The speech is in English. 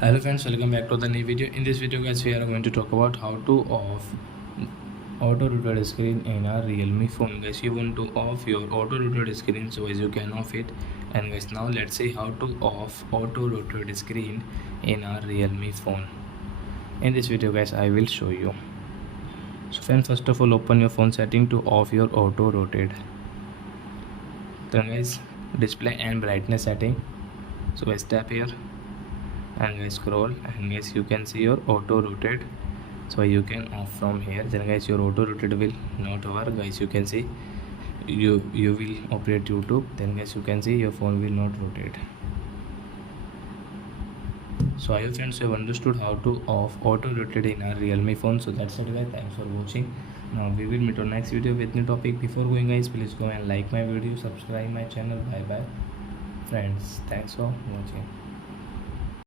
Hello friends, welcome back to the new video. In this video guys, we are going to talk about how to off auto rotate screen in our Realme phone. Guys, you want to off your auto rotate screen, so as you can off it. And guys, now let's see how to off auto rotate screen in our Realme phone. In this video guys, I will show you. So friends, first of all, open your phone setting to off your auto rotate. Then guys, display and brightness setting. So guys, tap here and guys scroll, and guys you can see your auto rotate, so you can off from here. Then guys your auto rotate will not work. Guys you can see you will operate YouTube, then guys you can see your phone will not rotate. So I hope friends you have understood how to off auto rotate in our Realme phone. So that's it guys, thanks for watching. Now we will meet on next video with new topic. Before going guys, please go and like my video, subscribe my channel. Bye bye friends, thanks for watching.